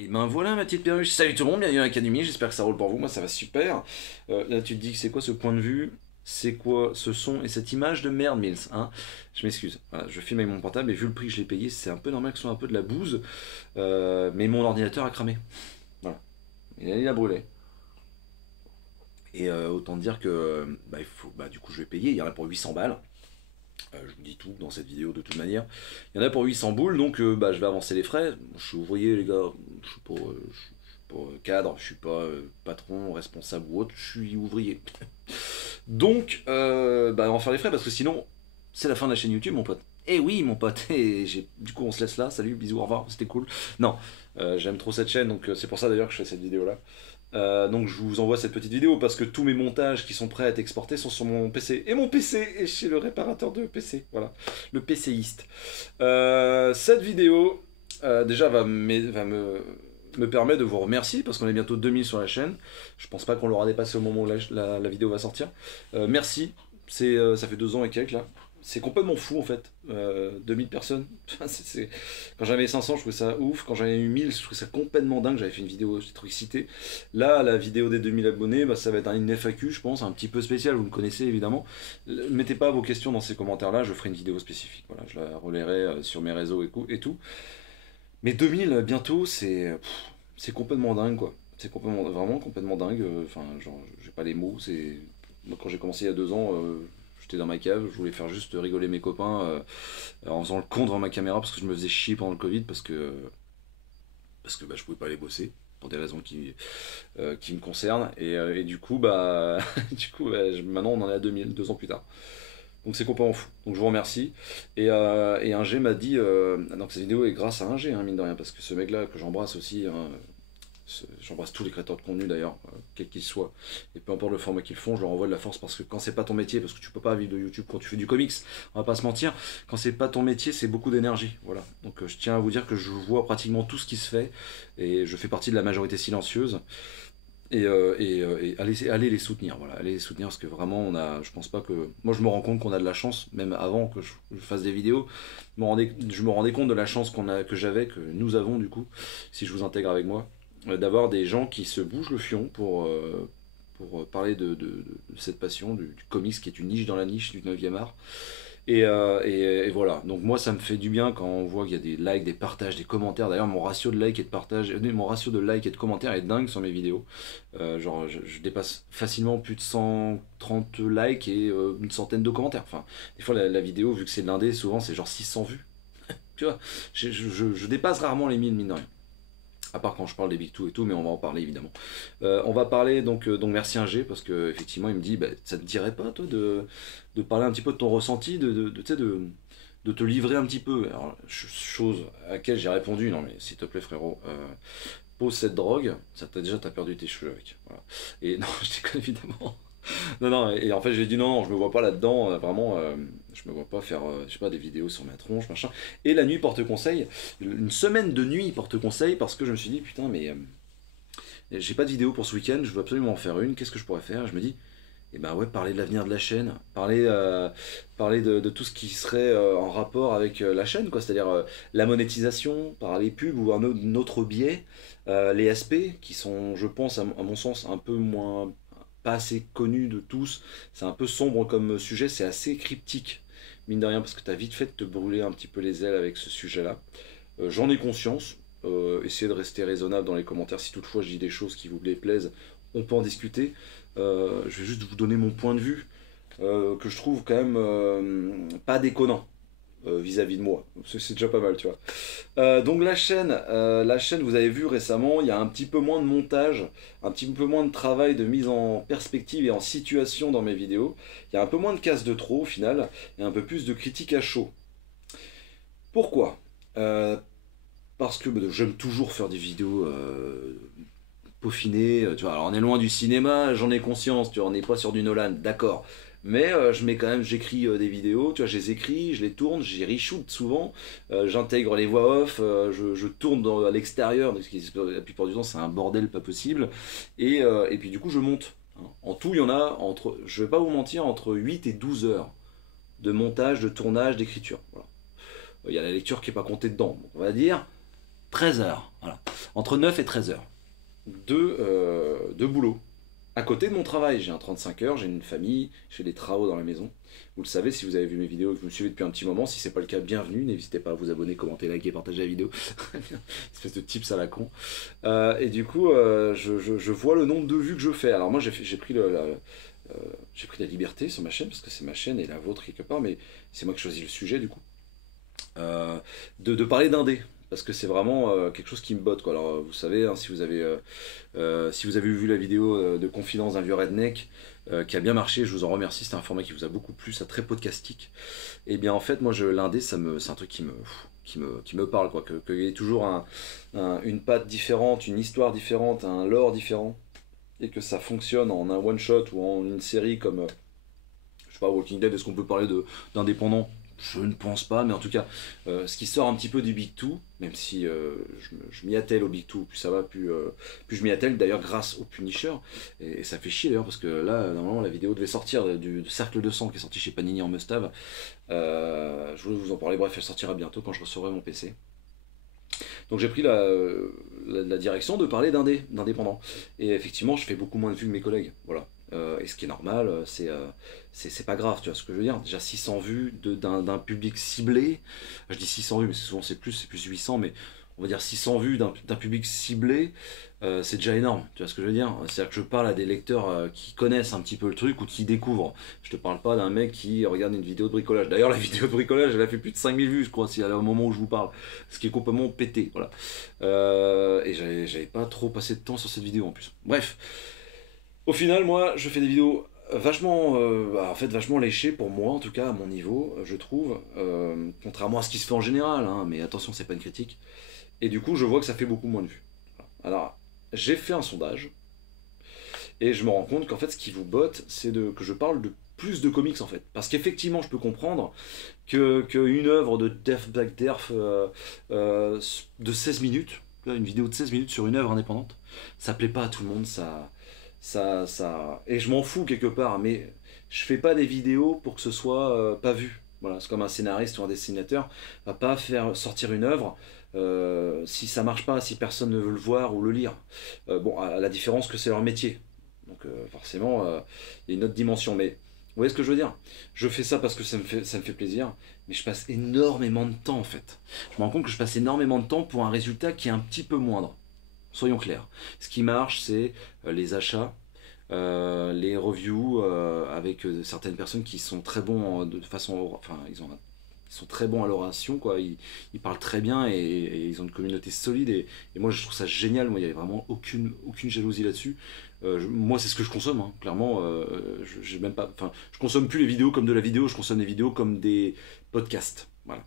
Et ben voilà ma petite perruche, salut tout le monde, bienvenue à l'Académie, j'espère que ça roule pour vous, moi ça va super. Là tu te dis que c'est quoi ce point de vue, c'est quoi ce son et cette image de merde Mills, hein. Je m'excuse, voilà, je filme avec mon portable et vu le prix que je l'ai payé, c'est un peu normal que ce soit un peu de la bouse, mais mon ordinateur a cramé, voilà, il a brûlé. Et autant dire que bah, il faut, bah, du coup je vais payer, il y en a pour 800 balles. Je vous dis tout dans cette vidéo de toute manière. Il y en a pour 800 boules, donc bah, je vais avancer les frais. Je suis ouvrier les gars, je suis pas cadre, je suis pas patron, responsable ou autre, je suis ouvrier. Donc bah, on va faire les frais parce que sinon c'est la fin de la chaîne YouTube mon pote. Eh oui mon pote, et du coup on se laisse là, salut, bisous, au revoir, c'était cool. Non, j'aime trop cette chaîne, donc c'est pour ça d'ailleurs que je fais cette vidéo là. Donc je vous envoie cette petite vidéo parce que tous mes montages qui sont prêts à être exportés sont sur mon PC. Et mon PC est chez le réparateur de PC, voilà, le PCiste. Cette vidéo déjà me permet de vous remercier parce qu'on est bientôt 2000 sur la chaîne. Je pense pas qu'on l'aura dépassé au moment où la vidéo va sortir. Merci, ça fait 2 ans et quelques là. C'est complètement fou en fait, 2000 personnes. Quand j'avais 500 je trouvais ça ouf, quand j'avais eu 1000 je trouvais ça complètement dingue, j'avais fait une vidéo, j'étais trop excité. Là la vidéo des 2000 abonnés, bah, ça va être une FAQ je pense, un petit peu spécial, vous me connaissez évidemment. Mettez pas vos questions dans ces commentaires là, je ferai une vidéo spécifique, voilà, je la relayerai sur mes réseaux et tout. Mais 2000 bientôt c'est complètement dingue quoi. C'est complètement, vraiment complètement dingue, enfin genre j'ai pas les mots, c'est... Moi quand j'ai commencé il y a 2 ans... J'étais dans ma cave, je voulais faire juste rigoler mes copains en faisant le con devant ma caméra parce que je me faisais chier pendant le Covid parce que bah, je pouvais pas aller bosser pour des raisons qui me concernent et du coup bah maintenant on en est à 2000, 2 ans plus tard. Donc c'est complètement fou. Donc je vous remercie. Et un G m'a dit donc cette vidéo est grâce à un G hein, mine de rien parce que ce mec là que j'embrasse aussi hein, j'embrasse tous les créateurs de contenu d'ailleurs, quels qu'ils soient, et peu importe le format qu'ils font, je leur envoie de la force parce que quand c'est pas ton métier, parce que tu peux pas vivre de YouTube quand tu fais du comics, on va pas se mentir, quand c'est pas ton métier, c'est beaucoup d'énergie, voilà. Donc je tiens à vous dire que je vois pratiquement tout ce qui se fait et je fais partie de la majorité silencieuse. Et allez les soutenir, voilà, allez les soutenir parce que vraiment on a, je pense pas que, moi je me rends compte qu'on a de la chance, même avant que je fasse des vidéos, je me rendais compte de la chance que j'avais, que nous avons du coup, si je vous intègre avec moi, d'avoir des gens qui se bougent le fion pour parler de cette passion, du comics qui est une niche dans la niche du 9e art. Et voilà, donc moi ça me fait du bien quand on voit qu'il y a des likes, des partages, des commentaires. D'ailleurs mon ratio de likes et de partage, mon ratio de likes et de commentaires est dingue sur mes vidéos. Genre je dépasse facilement plus de 130 likes et une centaine de commentaires. Enfin, des fois la vidéo, vu que c'est de l'indé, souvent c'est genre 600 vues. Tu vois, je dépasse rarement les 1000 mine de rien. À part quand je parle des Big Two et tout, mais on va en parler évidemment. On va parler donc merci un G parce que effectivement il me dit bah, ça te dirait pas toi de parler un petit peu de ton ressenti, de te livrer un petit peu. Alors, chose à laquelle j'ai répondu non mais s'il te plaît frérot, pose cette drogue, ça t'a déjà t'as perdu tes cheveux avec. Voilà. Et non je déconne évidemment. Non, non, et en fait j'ai dit non, je me vois pas là-dedans, vraiment, je me vois pas faire, je sais pas, des vidéos sur ma tronche, machin. Et la nuit porte conseil, une semaine de nuit porte conseil parce que je me suis dit putain mais j'ai pas de vidéo pour ce week-end, je veux absolument en faire une, qu'est-ce que je pourrais faire? Et je me dis, et ben ouais, parler de l'avenir de la chaîne, parler de tout ce qui serait en rapport avec la chaîne, quoi, c'est-à-dire la monétisation par les pubs ou un autre biais, les SP qui sont, je pense, à mon sens, un peu moins, pas assez connus de tous, c'est un peu sombre comme sujet, c'est assez cryptique, mine de rien, parce que t'as vite fait de te brûler un petit peu les ailes avec ce sujet-là. J'en ai conscience, essayez de rester raisonnable dans les commentaires si toutefois je dis des choses qui vous déplaisent, on peut en discuter. Je vais juste vous donner mon point de vue, que je trouve quand même pas déconnant vis-à-vis de moi. C'est déjà pas mal, tu vois. Donc la chaîne, vous avez vu récemment, il y a un petit peu moins de montage, un petit peu moins de travail de mise en perspective et en situation dans mes vidéos. Il y a un peu moins de casse de trop au final, et un peu plus de critiques à chaud. Pourquoi Parce que bah, j'aime toujours faire des vidéos peaufinées, tu vois. Alors on est loin du cinéma, j'en ai conscience, tu vois, on n'est pas sur du Nolan, d'accord. Mais je mets quand même, j'écris des vidéos, tu vois, je les écris, je les tourne, j'y reshoot souvent, j'intègre les voix off, je tourne à l'extérieur, parce que la plupart du temps c'est un bordel pas possible, et puis du coup je monte. Hein. En tout, il y en a entre, je vais pas vous mentir, entre 8 et 12 heures de montage, de tournage, d'écriture. Voilà. Il y a la lecture qui n'est pas comptée dedans. Donc, on va dire 13 heures, voilà. Entre 9 et 13 heures de boulot. À côté de mon travail, j'ai un 35 heures, j'ai une famille, je fais des travaux dans la maison. Vous le savez si vous avez vu mes vidéos, vous me suivez depuis un petit moment. Si c'est pas le cas, bienvenue. N'hésitez pas à vous abonner, commenter, liker, partager la vidéo. Espèce de tips à la con. Et du coup, je vois le nombre de vues que je fais. Alors moi, j'ai pris j'ai pris la liberté sur ma chaîne, parce que c'est ma chaîne et la vôtre quelque part, mais c'est moi qui choisis le sujet du coup. De parler d'indé. Parce que c'est vraiment quelque chose qui me botte, quoi. Alors vous savez, hein, si vous avez vu la vidéo de confidence d'un vieux redneck qui a bien marché, je vous en remercie, c'était un format qui vous a beaucoup plu, ça très podcastique. Et bien en fait, moi l'indé, c'est un truc qui me parle, quoi. Qu'il y ait toujours une patte différente, une histoire différente, un lore différent, et que ça fonctionne en un one shot ou en une série comme, je sais pas, Walking Dead. Est-ce qu'on peut parler d'indépendant? Je ne pense pas, mais en tout cas, ce qui sort un petit peu du Big Two, même si je m'y attelle au Big Two, plus ça va, plus je m'y attelle, d'ailleurs grâce au Punisher, et ça fait chier d'ailleurs, parce que là, normalement, la vidéo devait sortir du Cercle de Sang, qui est sorti chez Panini en must-have. Je voulais vous en parler, bref, elle sortira bientôt quand je recevrai mon PC. Donc j'ai pris la direction de parler d'indépendants. Et effectivement, je fais beaucoup moins de vues que mes collègues, voilà. Et ce qui est normal, c'est pas grave, tu vois ce que je veux dire. Déjà 600 vues d'un public ciblé, je dis 600 vues, mais souvent c'est plus 800, mais on va dire 600 vues d'un public ciblé, c'est déjà énorme, tu vois ce que je veux dire. C'est-à-dire que je parle à des lecteurs qui connaissent un petit peu le truc ou qui découvrent. Je te parle pas d'un mec qui regarde une vidéo de bricolage. D'ailleurs, la vidéo de bricolage, elle a fait plus de 5000 vues, je crois, si à au moment où je vous parle. Ce qui est complètement pété, voilà. Et j'avais pas trop passé de temps sur cette vidéo en plus. Bref. Au final, moi, je fais des vidéos vachement, en fait, vachement léchées pour moi, en tout cas, à mon niveau, je trouve. Contrairement à ce qui se fait en général, hein, mais attention, c'est pas une critique. Et du coup, je vois que ça fait beaucoup moins de vues. Alors, j'ai fait un sondage, et je me rends compte qu'en fait, ce qui vous botte, c'est que je parle de plus de comics, en fait. Parce qu'effectivement, je peux comprendre qu'une œuvre de Def Black Derf de 16 minutes, une vidéo de 16 minutes sur une œuvre indépendante, ça plaît pas à tout le monde, et je m'en fous quelque part, mais je fais pas des vidéos pour que ce soit pas vu. Voilà, c'est comme un scénariste ou un dessinateur va pas faire sortir une œuvre si ça marche pas, si personne ne veut le voir ou le lire. Bon, à la différence que c'est leur métier. Donc forcément, il y a une autre dimension. Mais vous voyez ce que je veux dire? Je fais ça parce que ça me fait plaisir, mais je passe énormément de temps en fait. Je me rends compte que je passe énormément de temps pour un résultat qui est un petit peu moindre. Soyons clairs. Ce qui marche, c'est les achats, les reviews avec certaines personnes qui sont très bons de façon, enfin ils sont très bons à l'oration, quoi. Ils parlent très bien et ils ont une communauté solide et moi je trouve ça génial. Moi il n'y avait vraiment aucune jalousie là-dessus. Moi c'est ce que je consomme, hein. Clairement. J'ai même pas, enfin je consomme plus les vidéos comme de la vidéo, je consomme les vidéos comme des podcasts. Voilà.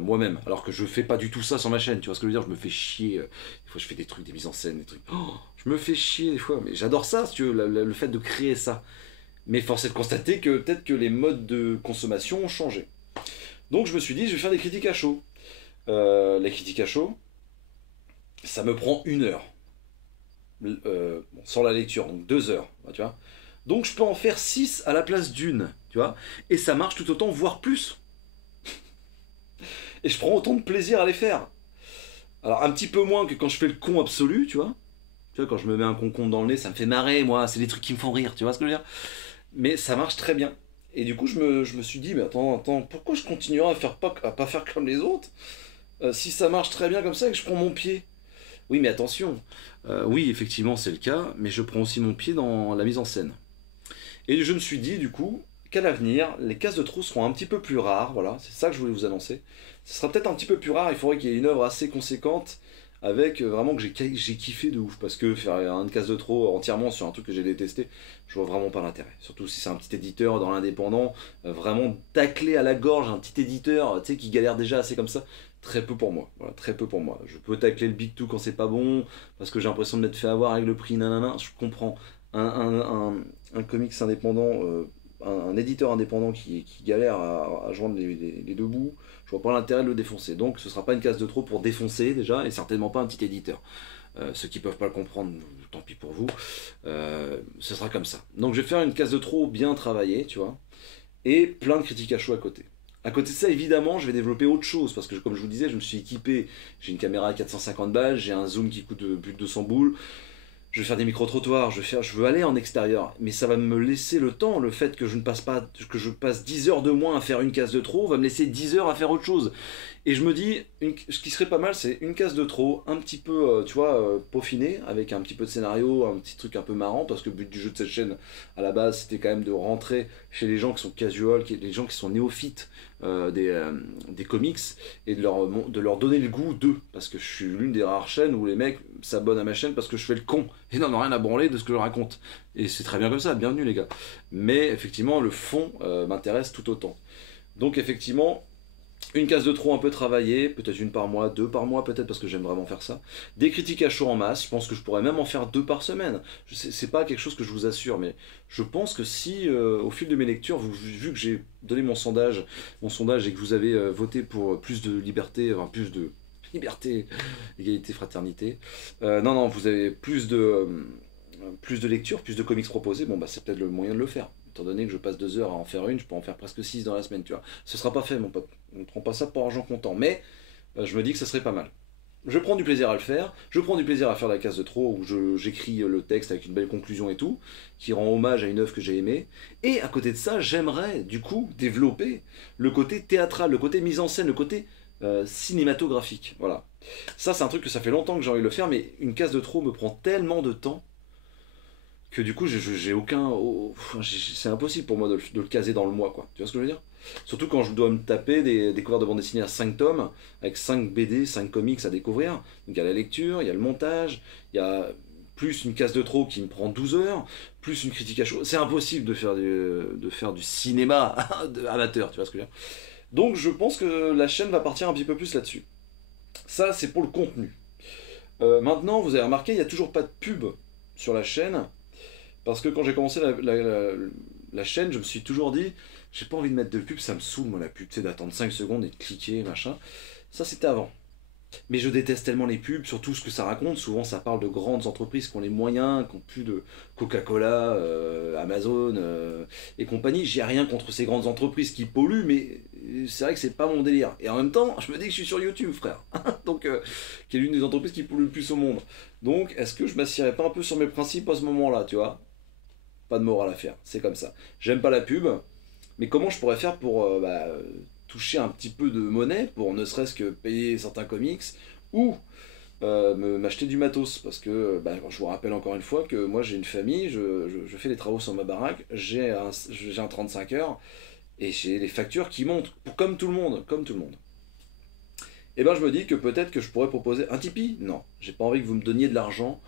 Moi-même, alors que je fais pas du tout ça sur ma chaîne, tu vois ce que je veux dire, je me fais chier, des fois je fais des trucs, des mises en scène, des trucs, je me fais chier des fois, mais j'adore ça, si tu veux, le fait de créer ça, mais force est de constater que peut-être que les modes de consommation ont changé, donc je me suis dit, je vais faire des critiques à chaud, les critiques à chaud, ça me prend 1 heure, sans la lecture, donc 2 heures, tu vois, donc je peux en faire 6 à la place d'une, tu vois, et ça marche tout autant, voire plus. Et je prends autant de plaisir à les faire. Alors un petit peu moins que quand je fais le con absolu, tu vois. Tu vois, quand je me mets un concombre dans le nez, ça me fait marrer, moi. C'est des trucs qui me font rire, tu vois ce que je veux dire. Mais ça marche très bien. Et du coup, je me suis dit, mais attends, pourquoi je continuerai à pas faire comme les autres si ça marche très bien comme ça et que je prends mon pied? Oui, mais attention. Oui, effectivement, c'est le cas, mais je prends aussi mon pied dans la mise en scène. Et je me suis dit, du coup, qu'à l'avenir, les cases de trous seront un petit peu plus rares, voilà, c'est ça que je voulais vous annoncer. Ce sera peut-être un petit peu plus rare, il faudrait qu'il y ait une œuvre assez conséquente, avec vraiment que j'ai kiffé de ouf, parce que faire une case de trop entièrement sur un truc que j'ai détesté, je vois vraiment pas l'intérêt. Surtout si c'est un petit éditeur dans l'indépendant, vraiment tacler à la gorge un petit éditeur, tu sais, qui galère déjà assez comme ça, très peu pour moi, voilà, très peu pour moi. Je peux tacler le Big Two quand c'est pas bon, parce que j'ai l'impression de m'être fait avoir avec le prix, nanana, je comprends. Un comics indépendant, un éditeur indépendant qui galère à joindre les deux bouts, je vois pas l'intérêt de le défoncer. Donc ce sera pas une case de trop pour défoncer déjà, et certainement pas un petit éditeur. Ceux qui peuvent pas le comprendre, tant pis pour vous. Ce sera comme ça. Donc je vais faire une case de trop bien travaillée, tu vois, et plein de critiques à chaud à côté. À côté de ça, évidemment, je vais développer autre chose, parce que comme je vous disais, je me suis équipé, j'ai une caméra à 450 balles, j'ai un zoom qui coûte plus de 200 boules, je vais faire des micro-trottoirs, je veux aller en extérieur, mais ça va me laisser le temps, le fait que je passe 10 heures de moins à faire une case de trop, va me laisser 10 heures à faire autre chose. Et je me dis, ce qui serait pas mal, c'est une case de trop, un petit peu, tu vois, peaufiné, avec un petit peu de scénario, un petit truc un peu marrant, parce que le but du jeu de cette chaîne, à la base, c'était quand même de rentrer chez les gens qui sont casual, les gens qui sont néophytes des comics, et de leur donner le goût d'eux, parce que je suis l'une des rares chaînes où les mecs s'abonnent à ma chaîne parce que je fais le con, et n'en ont rien à branler de ce que je raconte. Et c'est très bien comme ça, bienvenue les gars. Mais effectivement, le fond m'intéresse tout autant. Donc effectivement, une case de trop un peu travaillée, peut-être une par mois, deux par mois peut-être parce que j'aime vraiment faire ça. Des critiques à chaud en masse, je pense que je pourrais même en faire 2 par semaine. C'est pas quelque chose que je vous assure, mais je pense que si au fil de mes lectures, vu que j'ai donné mon sondage et que vous avez voté pour plus de liberté, enfin plus de liberté, égalité, fraternité, non, vous avez plus de lectures, plus de comics proposés, bon bah c'est peut-être le moyen de le faire. Étant donné que je passe 2 heures à en faire une, je peux en faire presque 6 dans la semaine, tu vois. Ce sera pas fait, mon pote. On ne prend pas ça pour argent comptant. Mais je me dis que ça serait pas mal. Je prends du plaisir à le faire. Je prends du plaisir à faire la case de trop où j'écris le texte avec une belle conclusion et tout, qui rend hommage à une œuvre que j'ai aimée. Et à côté de ça, j'aimerais du coup développer le côté théâtral, le côté mise en scène, le côté cinématographique. Voilà. Ça, c'est un truc que ça fait longtemps que j'ai envie de le faire, mais une case de trop me prend tellement de temps que du coup j'ai aucun c'est impossible pour moi de le caser dans le mois, quoi, tu vois ce que je veux dire, surtout quand je dois me taper des couverts de bande dessinée à 5 tomes avec 5 BD, 5 comics à découvrir. Donc il y a la lecture, il y a le montage, il y a plus une case de trop qui me prend 12 heures, plus une critique à chaud. C'est impossible de faire du cinéma amateur, tu vois ce que je veux dire. Donc je pense que la chaîne va partir un petit peu plus là-dessus. Ça c'est pour le contenu. Maintenant vous avez remarqué, il n'y a toujours pas de pub sur la chaîne. Parce que quand j'ai commencé la chaîne, je me suis toujours dit, j'ai pas envie de mettre de pub, ça me saoule moi la pub, tu sais, d'attendre 5 secondes et de cliquer, machin. Ça c'était avant. Mais je déteste tellement les pubs, surtout ce que ça raconte. Souvent ça parle de grandes entreprises qui ont les moyens, qui ont plus de Coca-Cola, Amazon et compagnie. J'ai rien contre ces grandes entreprises qui polluent, mais c'est vrai que c'est pas mon délire. Et en même temps, je me dis que je suis sur YouTube, frère. Donc, qui est l'une des entreprises qui pollue le plus au monde. Donc, est-ce que je m'assierais pas un peu sur mes principes à ce moment-là, tu vois? Pas de morale à faire, c'est comme ça. J'aime pas la pub, mais comment je pourrais faire pour toucher un petit peu de monnaie, pour ne serait-ce que payer certains comics, ou m'acheter du matos, parce que je vous rappelle encore une fois que moi j'ai une famille, je fais des travaux sur ma baraque, j'ai un 35 heures, et j'ai les factures qui montent, comme tout le monde, comme tout le monde. Et ben je me dis que peut-être que je pourrais proposer un Tipeee. Non, j'ai pas envie que vous me donniez de l'argent,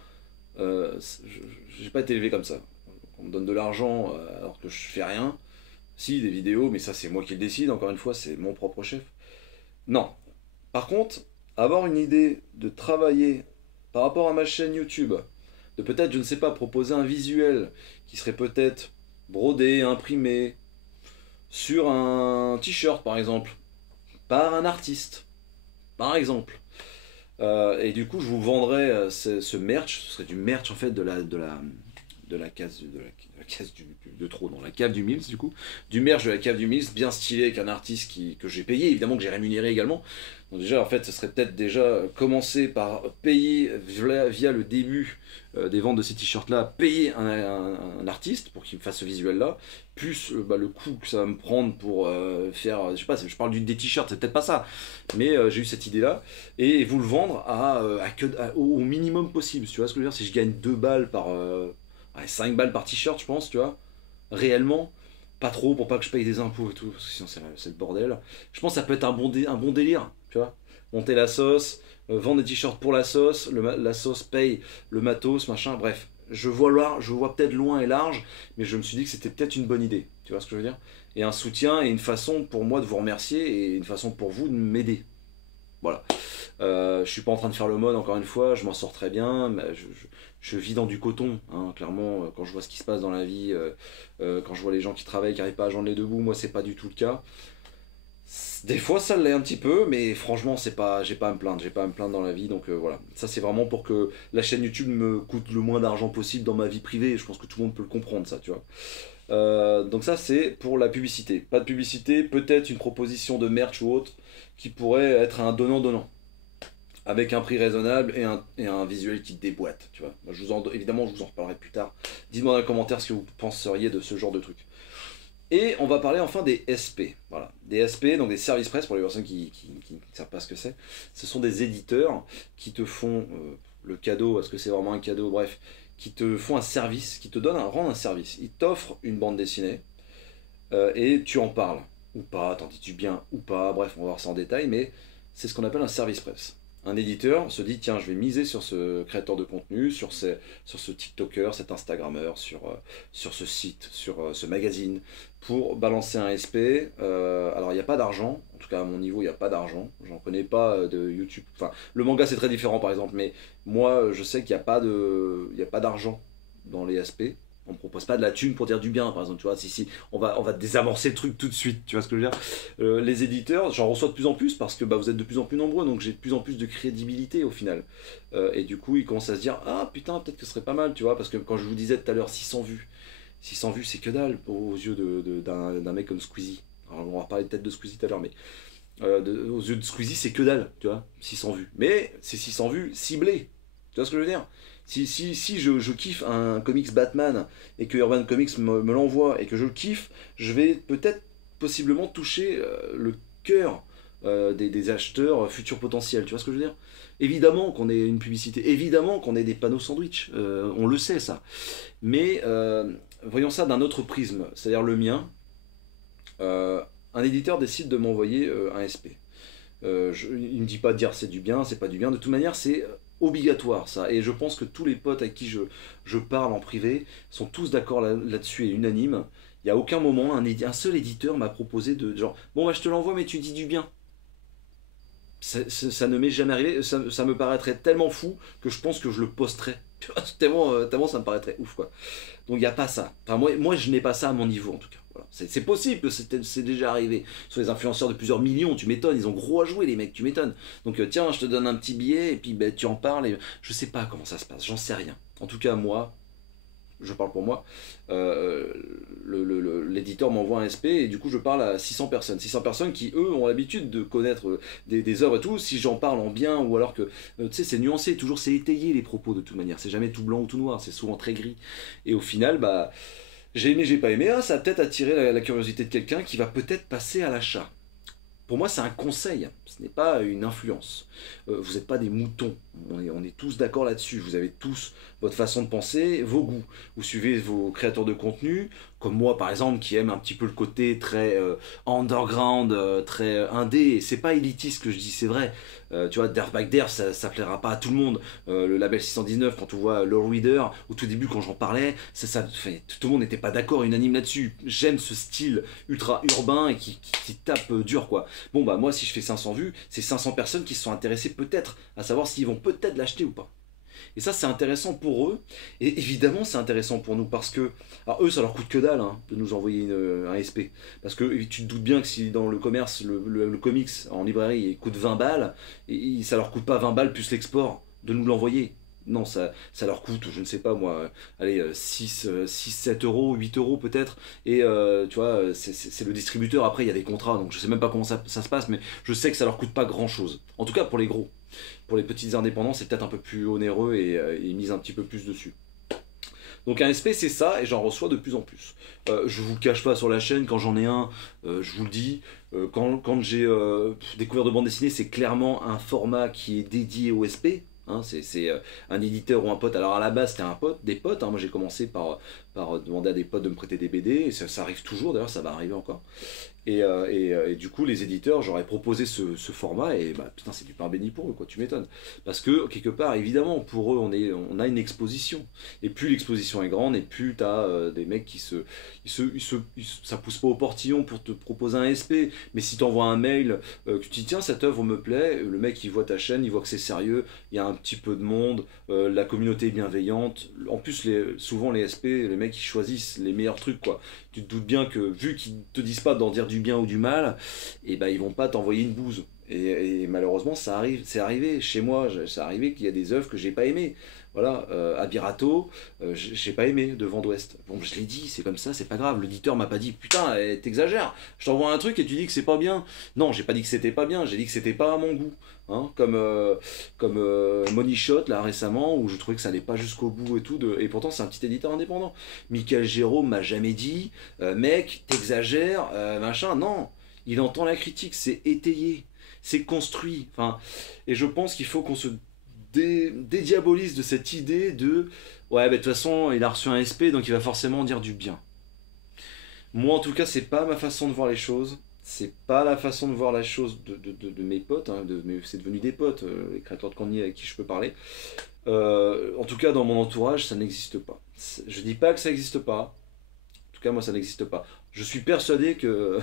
j'ai pas été élevé comme ça. On me donne de l'argent alors que je fais rien. Si, des vidéos, mais ça c'est moi qui le décide, encore une fois, c'est mon propre chef. Non. Par contre, avoir une idée de travailler par rapport à ma chaîne YouTube, de peut-être, je ne sais pas, proposer un visuel qui serait peut-être brodé, imprimé, sur un t-shirt par exemple, par un artiste, par exemple. Et du coup, je vous vendrais ce merch, ce serait du merch en fait de la case de trop dans la cave du Mills, du coup du merch de la cave du Mills, bien stylé, avec un artiste que j'ai payé, évidemment, que j'ai rémunéré également. Donc déjà en fait ce serait peut-être déjà commencer par payer via le début des ventes de ces t-shirts là, payer un artiste pour qu'il me fasse ce visuel là, plus le coût que ça va me prendre pour faire, je sais pas, je parle des t-shirts, c'est peut-être pas ça, mais j'ai eu cette idée là, et vous le vendre au minimum possible, tu vois ce que je veux dire. Si je gagne 2 balles par 5 balles par t-shirt, je pense, tu vois, réellement, pas trop pour pas que je paye des impôts et tout, parce que sinon c'est le bordel. Je pense que ça peut être un bon délire, tu vois. Monter la sauce, vendre des t-shirts pour la sauce, la sauce paye le matos, machin, bref. Je vois peut-être loin et large, mais je me suis dit que c'était peut-être une bonne idée, tu vois ce que je veux dire. Et un soutien et une façon pour moi de vous remercier et une façon pour vous de m'aider. Voilà. Je suis pas en train de faire le mode, encore une fois, je m'en sors très bien, mais je vis dans du coton, hein, clairement, quand je vois ce qui se passe dans la vie, quand je vois les gens qui travaillent, qui n'arrivent pas à joindre les deux bouts, moi c'est pas du tout le cas. Des fois ça l'est un petit peu, mais franchement j'ai pas à me plaindre dans la vie, donc voilà. Ça c'est vraiment pour que la chaîne YouTube me coûte le moins d'argent possible dans ma vie privée, et je pense que tout le monde peut le comprendre ça, tu vois. Donc ça c'est pour la publicité. Pas de publicité, peut-être une proposition de merch ou autre qui pourrait être un donnant-donnant. Avec un prix raisonnable et un visuel qui déboîte, tu vois. Moi, évidemment, je vous en reparlerai plus tard. Dites-moi dans les commentaires ce que vous penseriez de ce genre de truc. Et on va parler enfin des SP. Voilà. Des SP, donc des services presse, pour les personnes qui ne savent pas ce que c'est. Ce sont des éditeurs qui te font le cadeau, est-ce que c'est vraiment un cadeau, bref, qui te font un service, qui te rendent un service. Ils t'offrent une bande dessinée et tu en parles. Ou pas, t'en dis du bien ou pas, bref, on va voir ça en détail, mais c'est ce qu'on appelle un service presse. Un éditeur se dit, tiens, je vais miser sur ce créateur de contenu, sur ce TikToker, cet Instagrammeur, sur ce site, sur ce magazine, pour balancer un SP. Alors, il n'y a pas d'argent, en tout cas à mon niveau, il n'y a pas d'argent. J'en connais pas de YouTube. Enfin, le manga, c'est très différent, par exemple, mais moi, je sais qu'il n'y a pas d'argent dans les SP. On ne propose pas de la thune pour dire du bien, par exemple, tu vois, si, on va désamorcer le truc tout de suite, tu vois ce que je veux dire. Les éditeurs, j'en reçois de plus en plus parce que bah, vous êtes de plus en plus nombreux, donc j'ai de plus en plus de crédibilité au final. Et du coup, ils commencent à se dire, ah putain, peut-être que ce serait pas mal, tu vois, parce que quand je vous disais tout à l'heure 600 vues, 600 vues c'est que dalle aux yeux d'un mec comme Squeezie. Alors, on va reparler peut-être de Squeezie tout à l'heure, mais aux yeux de Squeezie c'est que dalle, tu vois, 600 vues. Mais c'est 600 vues ciblées, tu vois ce que je veux dire. Si je kiffe un comics Batman et que Urban Comics me l'envoie et que je le kiffe, je vais peut-être possiblement toucher le cœur des acheteurs futurs potentiels. Tu vois ce que je veux dire? Évidemment qu'on ait une publicité, évidemment qu'on ait des panneaux sandwich, on le sait ça. Mais voyons ça d'un autre prisme, c'est-à-dire le mien. Un éditeur décide de m'envoyer un SP. Il me dit pas de dire c'est du bien, c'est pas du bien. De toute manière, c'est obligatoire ça. Et je pense que tous les potes à qui je parle en privé sont tous d'accord là-dessus et unanimes. Il n'y a aucun moment, un seul éditeur m'a proposé de genre, bon bah je te l'envoie mais tu dis du bien. Ça ne m'est jamais arrivé, ça me paraîtrait tellement fou que je pense que je le posterais. Tellement ça me paraîtrait ouf quoi. Donc il n'y a pas ça. Enfin, moi je n'ai pas ça à mon niveau en tout cas. Voilà. C'est possible que c'est déjà arrivé. Sur les influenceurs de plusieurs millions, tu m'étonnes, ils ont gros à jouer les mecs, tu m'étonnes. Donc tiens, je te donne un petit billet et puis ben, tu en parles. Et je sais pas comment ça se passe, j'en sais rien. En tout cas moi, je parle pour moi, l'éditeur m'envoie un SP et du coup je parle à 600 personnes. 600 personnes qui eux ont l'habitude de connaître des œuvres et tout. Si j'en parle en bien ou alors que, tu sais, c'est nuancé, toujours c'est étayé les propos de toute manière. C'est jamais tout blanc ou tout noir, c'est souvent très gris. Et au final, bah, j'ai aimé, j'ai pas aimé, ah, ça a peut-être attiré la curiosité de quelqu'un qui va peut-être passer à l'achat. Pour moi, c'est un conseil, ce n'est pas une influence. Vous n'êtes pas des moutons, on est tous d'accord là-dessus. Vous avez tous votre façon de penser, vos goûts. Vous suivez vos créateurs de contenu, comme moi par exemple, qui aime un petit peu le côté très underground, très indé. Et c'est pas élitiste que je dis, c'est vrai. Tu vois, Derf by Derf, ça plaira pas à tout le monde. Le label 619, quand on voit Low Reader, au tout début quand j'en parlais, tout le monde n'était pas d'accord, unanime là-dessus. J'aime ce style ultra urbain et qui tape dur quoi. Bon bah moi si je fais 500 vues, c'est 500 personnes qui se sont intéressées peut-être à savoir s'ils vont peut-être l'acheter ou pas. Et ça c'est intéressant pour eux, et évidemment c'est intéressant pour nous parce que, alors eux ça leur coûte que dalle hein, de nous envoyer un SP, parce que tu te doutes bien que si dans le commerce, le comics en librairie il coûte 20 balles, et ça leur coûte pas 20 balles plus l'export de nous l'envoyer. Non, ça leur coûte, je ne sais pas moi, allez, 7 euros, 8 euros peut-être. Et tu vois, c'est le distributeur, après il y a des contrats, donc je sais même pas comment ça se passe, mais je sais que ça leur coûte pas grand-chose. En tout cas pour les gros. Pour les petits indépendants, c'est peut-être un peu plus onéreux et ils misent un petit peu plus dessus. Donc un SP c'est ça, et j'en reçois de plus en plus. Je vous le cache pas sur la chaîne, quand j'en ai un, je vous le dis, quand j'ai découvert de bande dessinée, c'est clairement un format qui est dédié au SP. Hein, c'est un éditeur ou un pote. Alors à la base c'était un pote, des potes. Hein. Moi j'ai commencé par demander à des potes de me prêter des BD. Et ça arrive toujours, d'ailleurs ça va arriver encore. Et du coup les éditeurs, j'aurais proposé ce format et bah putain c'est du pain béni pour eux quoi, tu m'étonnes. Parce que quelque part évidemment pour eux on a une exposition. Et plus l'exposition est grande et plus t'as des mecs qui ça pousse pas au portillon pour te proposer un SP. Mais si t'envoies un mail, que tu dis tiens cette œuvre me plaît, le mec il voit ta chaîne, il voit que c'est sérieux, il y a un petit peu de monde, la communauté est bienveillante. En plus souvent les SP, les mecs ils choisissent les meilleurs trucs quoi. Tu te doutes bien que vu qu'ils te disent pas d'en dire du bien ou du mal, et ben ils vont pas t'envoyer une bouse. Et malheureusement ça arrive, c'est arrivé chez moi, c'est arrivé qu'il y a des œuvres que j'ai pas aimées. voilà, Abirato, j'ai pas aimé de Vent d'Ouest. Bon, je l'ai dit, c'est comme ça, c'est pas grave. L'auditeur m'a pas dit, putain, t'exagères, je t'envoie un truc et tu dis que c'est pas bien. Non, j'ai pas dit que c'était pas bien, j'ai dit que c'était pas à mon goût. Hein, comme Money Shot là récemment où je trouvais que ça allait pas jusqu'au bout et tout et pourtant c'est un petit éditeur indépendant. Michael Jérôme m'a jamais dit mec t'exagères machin, non, il entend la critique, c'est étayé, c'est construit, enfin, et je pense qu'il faut qu'on se dédiabolise de cette idée de ouais bah, de toute façon il a reçu un SP donc il va forcément dire du bien. Moi, en tout cas, c'est pas ma façon de voir les choses. C'est pas la façon de voir la chose de mes potes. Hein, c'est devenu des potes, les créateurs de contenu avec qui je peux parler. En tout cas, dans mon entourage, ça n'existe pas. Je dis pas que ça n'existe pas. En tout cas, moi, ça n'existe pas. Je suis persuadé que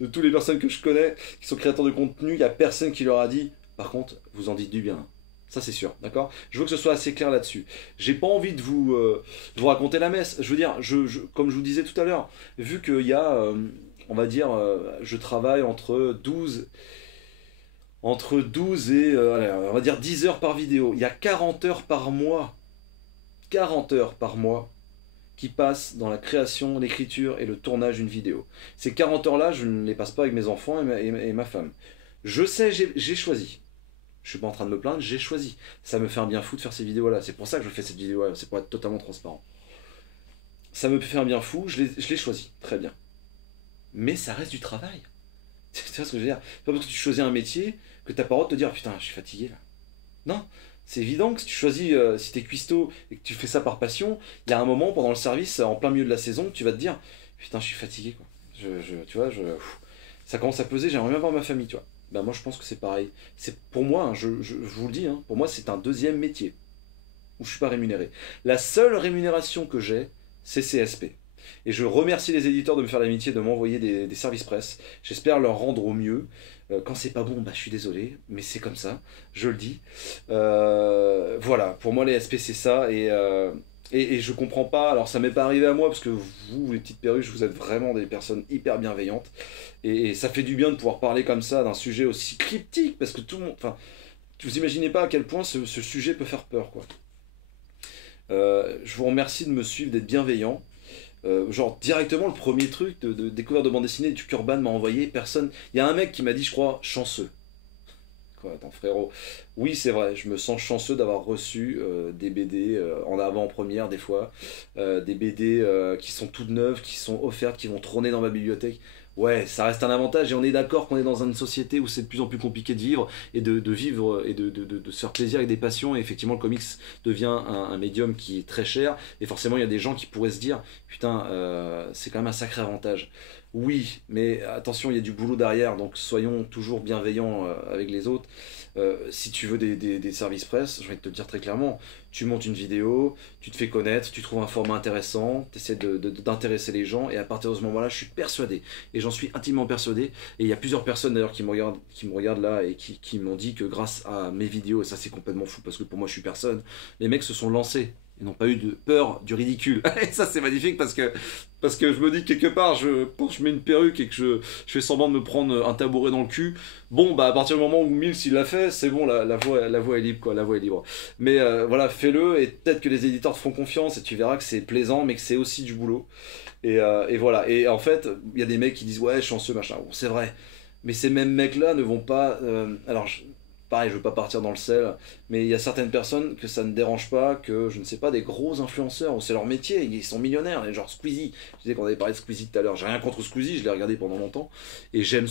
de toutes les personnes que je connais qui sont créateurs de contenu, il n'y a personne qui leur a dit par contre, vous en dites du bien. Ça, c'est sûr, d'accord. Je veux que ce soit assez clair là-dessus. J'ai pas envie de vous raconter la messe. Je veux dire, comme je vous disais tout à l'heure, vu qu'il y a, on va dire, je travaille entre 12 et, allez, on va dire 10 heures par vidéo. Il y a 40 heures par mois. 40 heures par mois qui passent dans la création, l'écriture et le tournage d'une vidéo. Ces 40 heures-là, je ne les passe pas avec mes enfants et ma femme. Je sais, j'ai choisi. Je suis pas en train de me plaindre, j'ai choisi. Ça me fait un bien fou de faire ces vidéos-là. C'est pour ça que je fais cette vidéo-là, c'est pour être totalement transparent. Ça me fait un bien fou, je l'ai choisi, très bien. Mais ça reste du travail. Tu vois ce que je veux dire? C'est pas parce que tu choisis un métier que t'as pas le droit de te dire putain, je suis fatigué là. Non, c'est évident que si tu choisis, si t'es cuistot et que tu fais ça par passion, il y a un moment pendant le service, en plein milieu de la saison, tu vas te dire putain, je suis fatigué quoi. Tu vois, ça commence à peser, j'aimerais bien voir ma famille, tu vois. Ben moi je pense que c'est pareil. C'est pour moi, hein, je vous le dis, hein, pour moi c'est un deuxième métier où je suis pas rémunéré. La seule rémunération que j'ai, c'est CSP. Et je remercie les éditeurs de me faire l'amitié de m'envoyer des services presse. J'espère leur rendre au mieux. Quand c'est pas bon, bah, je suis désolé, mais c'est comme ça, je le dis. Voilà, pour moi les SP c'est ça. Et je comprends pas, alors ça m'est pas arrivé à moi, parce que vous, les petites perruches, vous êtes vraiment des personnes hyper bienveillantes. Et ça fait du bien de pouvoir parler comme ça d'un sujet aussi cryptique, parce que tout le monde... Enfin, vous imaginez pas à quel point ce sujet peut faire peur, quoi. Je vous remercie de me suivre, d'être bienveillant. Genre directement le premier truc de découverte de bande dessinée du Urban m'a envoyé, personne. Il y a un mec qui m'a dit, je crois, chanceux. Quoi, attends frérot. Oui c'est vrai, je me sens chanceux d'avoir reçu des BD en avant-première des fois. Des BD qui sont toutes neuves, qui sont offertes, qui vont trôner dans ma bibliothèque. Ouais, ça reste un avantage et on est d'accord qu'on est dans une société où c'est de plus en plus compliqué de vivre et de vivre et de se faire plaisir avec des passions. Et effectivement, le comics devient un médium qui est très cher et forcément, il y a des gens qui pourraient se dire putain, c'est quand même un sacré avantage. Oui, mais attention, il y a du boulot derrière, donc soyons toujours bienveillants avec les autres. Si tu veux des services presse, je vais te le dire très clairement, tu montes une vidéo, tu te fais connaître, tu trouves un format intéressant, tu essaies d'intéresser les gens, et à partir de ce moment-là, je suis persuadé, et j'en suis intimement persuadé, et il y a plusieurs personnes d'ailleurs qui me regardent là, et qui m'ont dit que grâce à mes vidéos, et ça c'est complètement fou, parce que pour moi je suis personne, les mecs se sont lancés et n'ont pas eu de peur du ridicule. Et ça c'est magnifique parce que je me dis que quelque part, quand je mets une perruque et que je fais semblant de me prendre un tabouret dans le cul, bon bah à partir du moment où Mills il l'a fait, c'est bon, la voie est libre quoi, la voie est libre. Mais voilà, fais-le et peut-être que les éditeurs te font confiance et tu verras que c'est plaisant mais que c'est aussi du boulot. Et voilà, et en fait, il y a des mecs qui disent ouais chanceux machin, bon c'est vrai. Mais ces mêmes mecs là ne vont pas... pareil, je veux pas partir dans le sel, mais il y a certaines personnes que ça ne dérange pas que, je ne sais pas, des gros influenceurs, où c'est leur métier, ils sont millionnaires, genre Squeezie. Je disais qu'on avait parlé de Squeezie tout à l'heure, j'ai rien contre Squeezie, je l'ai regardé pendant longtemps, et j'aime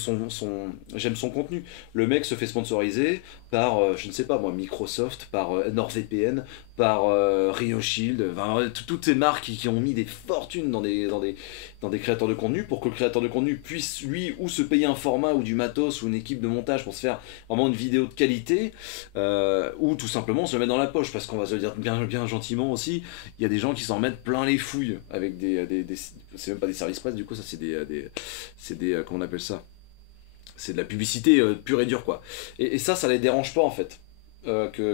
j'aime son contenu. Le mec se fait sponsoriser par, je ne sais pas moi, Microsoft, par NordVPN, par Rio Shield, enfin, toutes ces marques qui ont mis des fortunes dans des créateurs de contenu pour que le créateur de contenu puisse, lui, ou se payer un format ou du matos ou une équipe de montage pour se faire vraiment une vidéo de qualité, ou tout simplement se le mettre dans la poche, parce qu'on va se le dire bien gentiment aussi, il y a des gens qui s'en mettent plein les fouilles avec c'est même pas des services presse, du coup ça c'est comment on appelle ça, c'est de la publicité pure et dure quoi. Et ça les dérange pas en fait.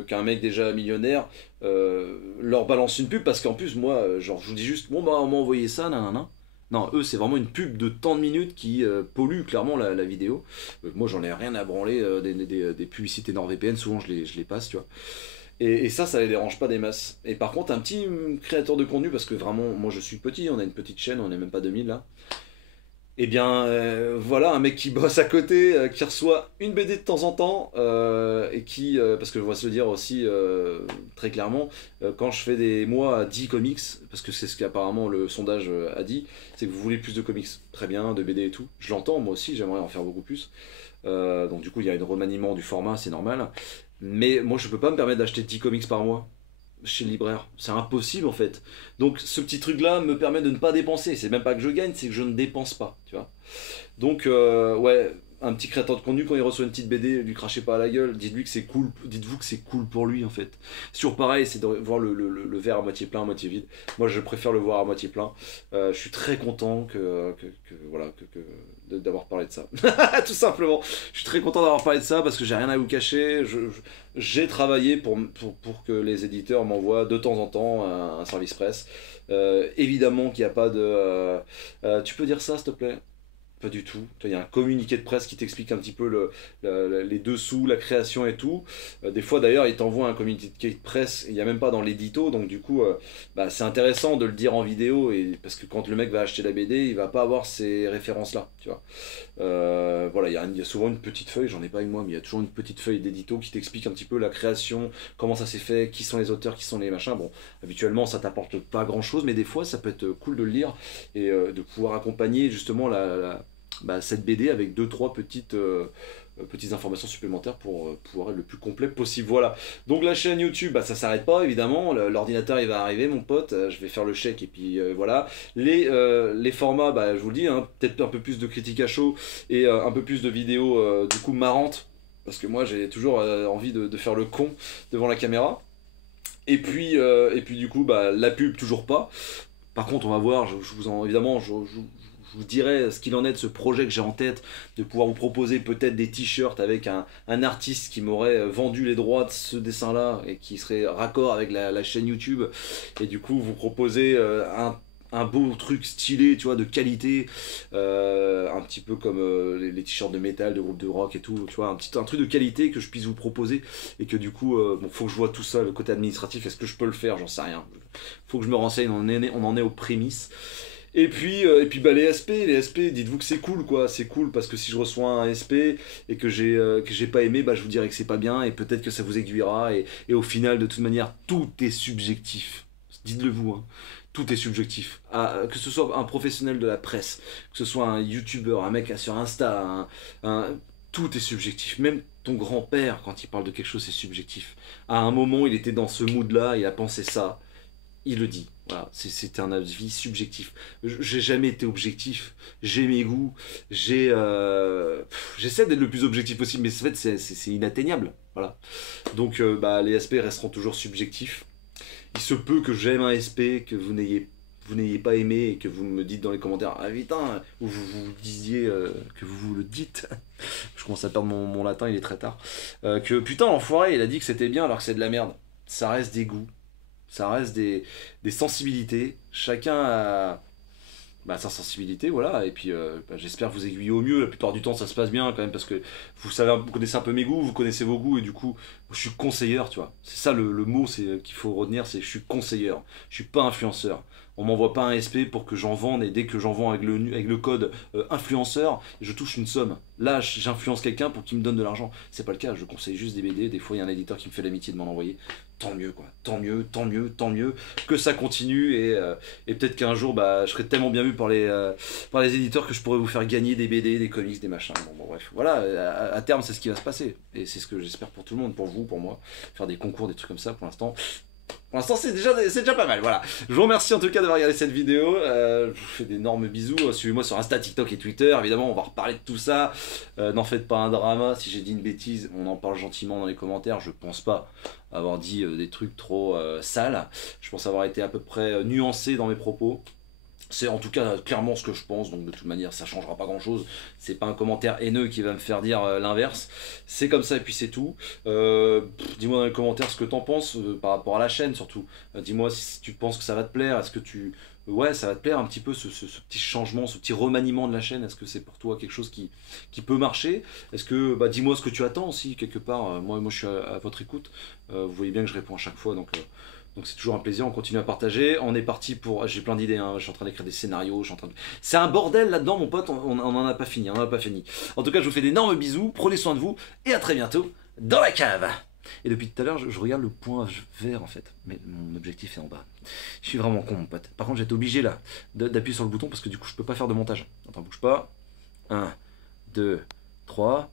Qu'un mec déjà millionnaire leur balance une pub, parce qu'en plus moi genre je vous dis juste bon bah on m'a envoyé ça nanana. Non, eux c'est vraiment une pub de tant de minutes qui pollue clairement la vidéo. Moi j'en ai rien à branler des publicités NordVPN, souvent je les passe tu vois. Et ça les dérange pas des masses. Et par contre, un petit créateur de contenu, parce que vraiment, moi je suis petit, on a une petite chaîne, on n'est même pas 2000 là. Et bien voilà, un mec qui bosse à côté, qui reçoit une BD de temps en temps, et qui, parce que je vois se le dire aussi très clairement, quand je fais des mois à 10 comics, parce que c'est ce qu'apparemment le sondage a dit, c'est que vous voulez plus de comics, très bien, de BD et tout, je l'entends, moi aussi j'aimerais en faire beaucoup plus, donc du coup il y a un remaniement du format, c'est normal, mais moi je peux pas me permettre d'acheter 10 comics par mois chez le libraire. C'est impossible en fait. Donc ce petit truc là me permet de ne pas dépenser. C'est même pas que je gagne, c'est que je ne dépense pas. Tu vois. Donc ouais, un petit créateur de contenu quand il reçoit une petite BD, lui crachez pas à la gueule, dites-lui que c'est cool, dites-vous que c'est cool pour lui en fait. C'est toujours pareil, c'est de voir le verre à moitié plein, à moitié vide. Moi je préfère le voir à moitié plein. Je suis très content voilà d'avoir parlé de ça. Tout simplement. Je suis très content d'avoir parlé de ça parce que j'ai rien à vous cacher. J'ai travaillé pour que les éditeurs m'envoient de temps en temps un service presse. Évidemment qu'il n'y a pas de... tu peux dire ça s'il te plaît? Pas du tout. Il y a un communiqué de presse qui t'explique un petit peu les dessous, la création et tout. Des fois d'ailleurs, il t'envoie un communiqué de presse, il n'y a même pas dans l'édito, donc du coup, bah, c'est intéressant de le dire en vidéo, parce que quand le mec va acheter la BD, il va pas avoir ces références-là, tu vois. Voilà, il y a souvent une petite feuille, j'en ai pas avec moi, mais il y a toujours une petite feuille d'édito qui t'explique un petit peu la création, comment ça s'est fait, qui sont les auteurs, qui sont les machins. Bon, habituellement, ça t'apporte pas grand-chose, mais des fois, ça peut être cool de le lire et de pouvoir accompagner justement cette BD avec deux trois petites informations supplémentaires pour pouvoir être le plus complet possible. Voilà. Donc la chaîne YouTube, bah, ça s'arrête pas évidemment. L'ordinateur il va arriver, mon pote. Je vais faire le chèque et puis voilà. Les formats, bah, je vous le dis, hein, peut-être un peu plus de critiques à chaud et un peu plus de vidéos du coup marrantes. Parce que moi j'ai toujours envie de faire le con devant la caméra. Et puis du coup, bah, la pub toujours pas. Par contre, on va voir, évidemment, je vous dirai ce qu'il en est de ce projet que j'ai en tête, de pouvoir vous proposer peut-être des t-shirts avec un artiste qui m'aurait vendu les droits de ce dessin-là et qui serait raccord avec la chaîne YouTube. Et du coup, vous proposer un beau truc stylé, tu vois, de qualité, un petit peu comme les t-shirts de métal, de groupe de rock et tout, tu vois, un truc de qualité que je puisse vous proposer et que du coup, bon, faut que je vois tout ça, le côté administratif, est-ce que je peux le faire, j'en sais rien. Faut que je me renseigne, on en est aux prémices. Et puis bah, les SP, dites-vous que c'est cool quoi, c'est cool parce que si je reçois un SP et que j'ai pas aimé, bah je vous dirai que c'est pas bien et peut-être que ça vous aiguillera et au final de toute manière tout est subjectif. Dites-le vous, hein. Tout est subjectif. Que ce soit un professionnel de la presse, que ce soit un youtubeur, un mec sur Insta, tout est subjectif. Même ton grand-père, quand il parle de quelque chose, c'est subjectif. À un moment, il était dans ce mood-là, il a pensé ça, il le dit. Voilà, c'est un avis subjectif. J'ai jamais été objectif. J'ai mes goûts. J'essaie d'être le plus objectif possible, mais en fait, c'est inatteignable. Voilà. Donc, bah, les SP resteront toujours subjectifs. Il se peut que j'aime un SP, que vous n'ayez pas aimé et que vous me dites dans les commentaires ah putain, ou vous disiez que vous le dites. Je commence à perdre mon latin, il est très tard. Que putain, l'enfoiré, il a dit que c'était bien alors que c'est de la merde. Ça reste des goûts. Ça reste des sensibilités. Chacun a sa sensibilité, voilà. Et puis j'espère vous aiguiller au mieux. La plupart du temps, ça se passe bien quand même parce que vous connaissez un peu mes goûts, vous connaissez vos goûts et du coup, je suis conseilleur, tu vois. C'est ça le mot qu'il faut retenir, c'est je suis conseilleur. Je suis pas influenceur. On m'envoie pas un SP pour que j'en vende et dès que j'en vends avec le code influenceur, je touche une somme. Là, j'influence quelqu'un pour qu'il me donne de l'argent. C'est pas le cas, je conseille juste des BD. Des fois, il y a un éditeur qui me fait l'amitié de m'en envoyer. Tant mieux, quoi. Tant mieux, tant mieux, tant mieux. Que ça continue et peut-être qu'un jour, bah, je serai tellement bien vu par les éditeurs que je pourrais vous faire gagner des BD, des comics, des machins. Bon, bref, voilà. À terme, c'est ce qui va se passer. Et c'est ce que j'espère pour tout le monde, pour vous, pour moi. Faire des concours, des trucs comme ça, pour l'instant. Pour l'instant, c'est déjà pas mal, voilà. Je vous remercie en tout cas d'avoir regardé cette vidéo. Je vous fais d'énormes bisous. Suivez-moi sur Insta, TikTok et Twitter. Évidemment, on va reparler de tout ça. N'en faites pas un drama. Si j'ai dit une bêtise, on en parle gentiment dans les commentaires. Je pense pas avoir dit des trucs trop sales. Je pense avoir été à peu près nuancé dans mes propos. C'est en tout cas clairement ce que je pense, donc de toute manière ça changera pas grand chose. C'est pas un commentaire haineux qui va me faire dire l'inverse. C'est comme ça et puis c'est tout. Dis-moi dans les commentaires ce que t'en penses par rapport à la chaîne surtout. Dis-moi si tu penses que ça va te plaire. Est-ce que tu ouais, ça va te plaire un petit peu ce petit changement, ce petit remaniement de la chaîne. Est-ce que c'est pour toi quelque chose qui peut marcher? Est-ce que, bah, dis-moi ce que tu attends aussi, quelque part. Moi je suis à votre écoute. Vous voyez bien que je réponds à chaque fois, donc c'est toujours un plaisir. On continue à partager. On est parti pour. J'ai plein d'idées, hein. Je suis en train d'écrire des scénarios. C'est un bordel là-dedans, mon pote. On n'en a pas fini. On n'en a pas fini. En tout cas, je vous fais d'énormes bisous. Prenez soin de vous. Et à très bientôt dans la cave. Et depuis tout à l'heure, je regarde le point vert en fait. Mais mon objectif est en bas. Je suis vraiment con, mon pote. Par contre, j'étais obligé là d'appuyer sur le bouton parce que du coup, je peux pas faire de montage. Attends, bouge pas. 1, 2, 3.